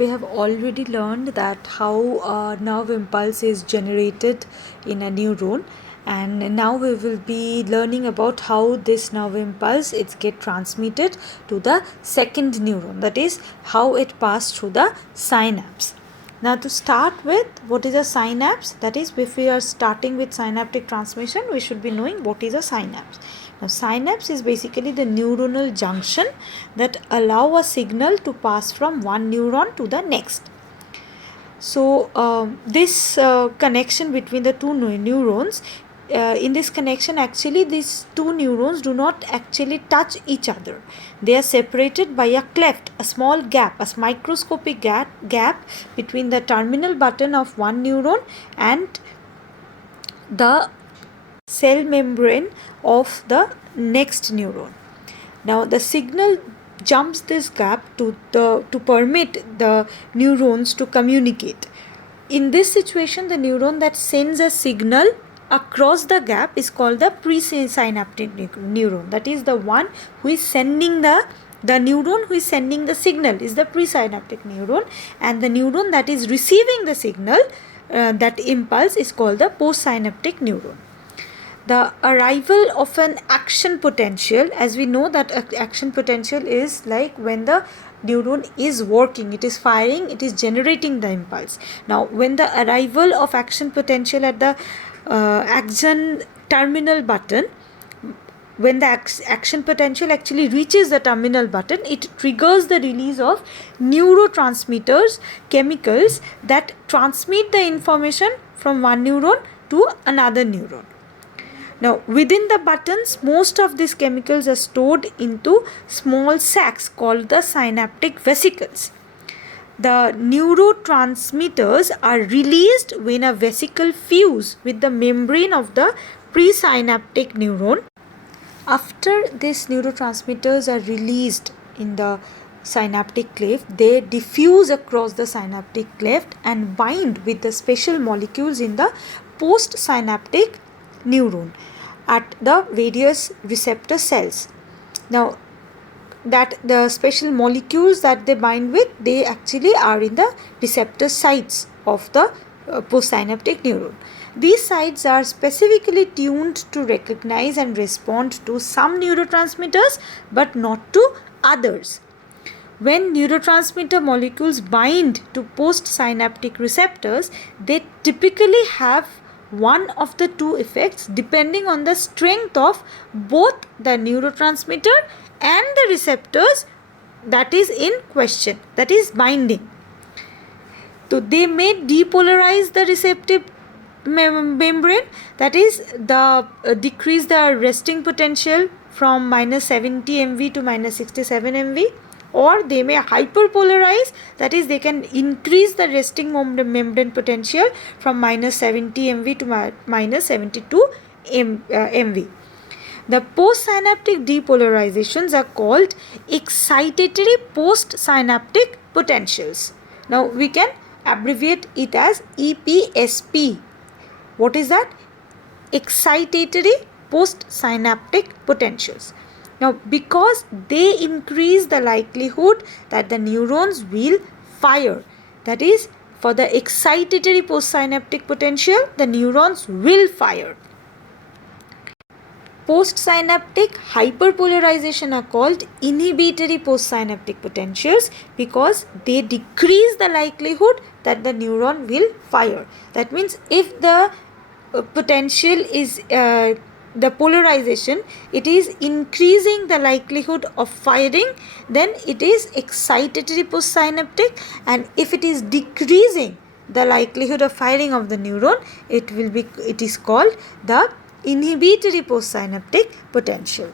we have already learned that how a nerve impulse is generated in a neuron, and now we will be learning about how this nerve impulse get transmitted to the second neuron, that is how it passed through the synapse. Now to start with, what is a synapse? That is, if we are starting with synaptic transmission, we should be knowing what is a synapse. Now synapse is basically the neuronal junction that allow a signal to pass from one neuron to the next. So this connection between the two neurons, in this connection actually these two neurons do not actually touch each other. They are separated by a cleft, a small gap, a microscopic gap between the terminal button of one neuron and the cell membrane of the next neuron. Now the signal jumps this gap to permit the neurons to communicate. In this situation, the neuron that sends a signal across the gap is called the presynaptic neuron. That is the one who is sending the neuron who is sending the signal is the presynaptic neuron, and the neuron that is receiving the signal, that impulse, is called the postsynaptic neuron. The arrival of an action potential, as we know that action potential is like when the neuron is working, it is firing, it is generating the impulse. Now when the arrival of action potential at the axon terminal button, when the action potential actually reaches the terminal button, it triggers the release of neurotransmitters, chemicals that transmit the information from one neuron to another neuron. Now within the buttons, most of these chemicals are stored into small sacs called the synaptic vesicles. The neurotransmitters are released when a vesicle fuse with the membrane of the presynaptic neuron. After these neurotransmitters are released in the synaptic cleft, they diffuse across the synaptic cleft and bind with the special molecules in the postsynaptic neuron at the various receptor cells. Now that the special molecules that they bind with, they actually are in the receptor sites of the postsynaptic neuron. These sites are specifically tuned to recognize and respond to some neurotransmitters but not to others. When neurotransmitter molecules bind to postsynaptic receptors, they typically have one of the two effects depending on the strength of both the neurotransmitter and the receptors that is in question, that is binding. So they may depolarize the receptive membrane, that is the decrease the resting potential from minus 70 MV to minus 67 MV, or they may hyperpolarize, that is they can increase the resting membrane potential from minus 70 MV to minus 72 MV. The postsynaptic depolarizations are called excitatory postsynaptic potentials. Now we can abbreviate it as EPSP. What is that? Excitatory postsynaptic potentials. Now because they increase the likelihood that the neurons will fire, that is, for the excitatory postsynaptic potential, the neurons will fire. Postsynaptic hyperpolarization are called inhibitory postsynaptic potentials because they decrease the likelihood that the neuron will fire. That means if the potential is the polarization, it is increasing the likelihood of firing, then it is excitatory postsynaptic, and if it is decreasing the likelihood of firing of the neuron, it is called the inhibitory postsynaptic potential.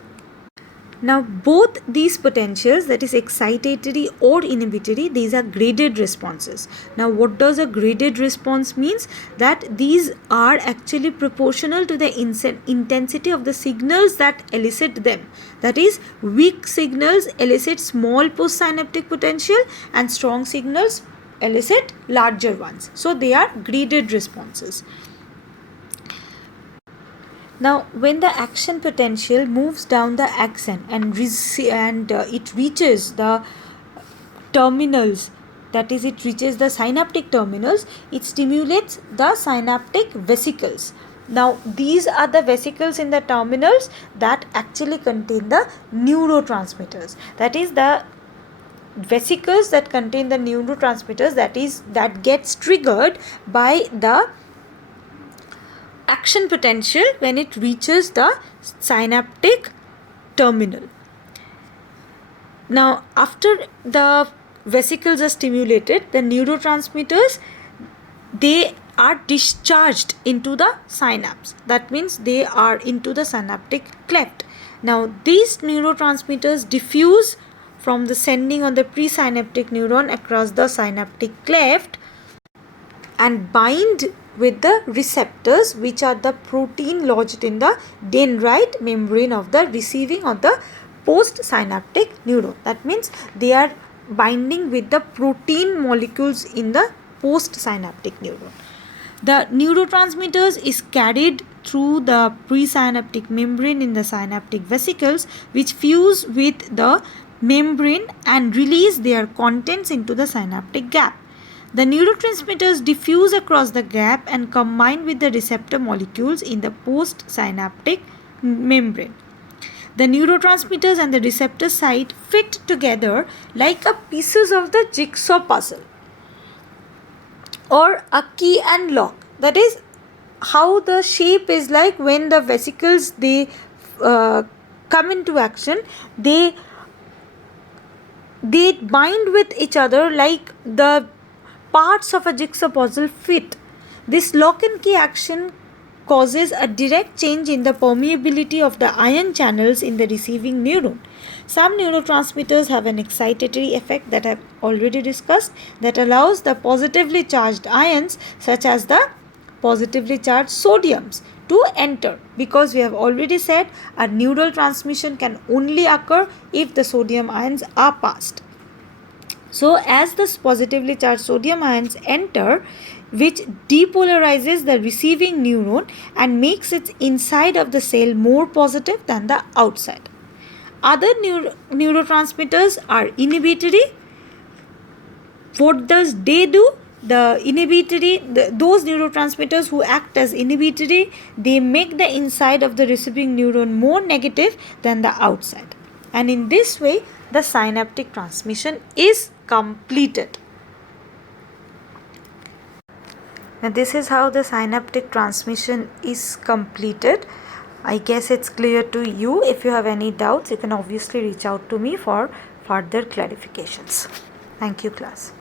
Now both these potentials, that is excitatory or inhibitory, these are graded responses. Now what does a graded response means? That these are actually proportional to the intensity of the signals that elicit them. That is, weak signals elicit small postsynaptic potential and strong signals elicit larger ones. So they are graded responses. Now when the action potential moves down the axon and it reaches the terminals that is, it reaches the synaptic terminals, it stimulates the synaptic vesicles. Now these are the vesicles in the terminals that actually contain the neurotransmitters. That is, the vesicles that contain the neurotransmitters, that gets triggered by the action potential when it reaches the synaptic terminal. Now after the vesicles are stimulated, the neurotransmitters, they are discharged into the synapse. That means they are into the synaptic cleft. Now these neurotransmitters diffuse from the sending on the presynaptic neuron across the synaptic cleft and bind with the receptors, which are the protein lodged in the dendrite membrane of the receiving of the postsynaptic neuron. That means they are binding with the protein molecules in the postsynaptic neuron. The neurotransmitters is carried through the presynaptic membrane in the synaptic vesicles, which fuse with the membrane and release their contents into the synaptic gap. The neurotransmitters diffuse across the gap and combine with the receptor molecules in the postsynaptic membrane. The neurotransmitters and the receptor site fit together like a pieces of the jigsaw puzzle or a key and lock. That is how the shape is like when the vesicles, they come into action. They bind with each other like the parts of a jigsaw puzzle fit. This lock and key action causes a direct change in the permeability of the ion channels in the receiving neuron. Some neurotransmitters have an excitatory effect that I have already discussed, that allows the positively charged ions, such as the positively charged sodiums, to enter, because we have already said a neural transmission can only occur if the sodium ions are passed. So as the positively charged sodium ions enter, which depolarizes the receiving neuron and makes its inside of the cell more positive than the outside. Other neurotransmitters are inhibitory. What does they do? Those neurotransmitters who act as inhibitory, they make the inside of the receiving neuron more negative than the outside. And in this way, the synaptic transmission is completed. Now this is how the synaptic transmission is completed. I guess it's clear to you. If you have any doubts, you can obviously reach out to me for further clarifications. Thank you, class.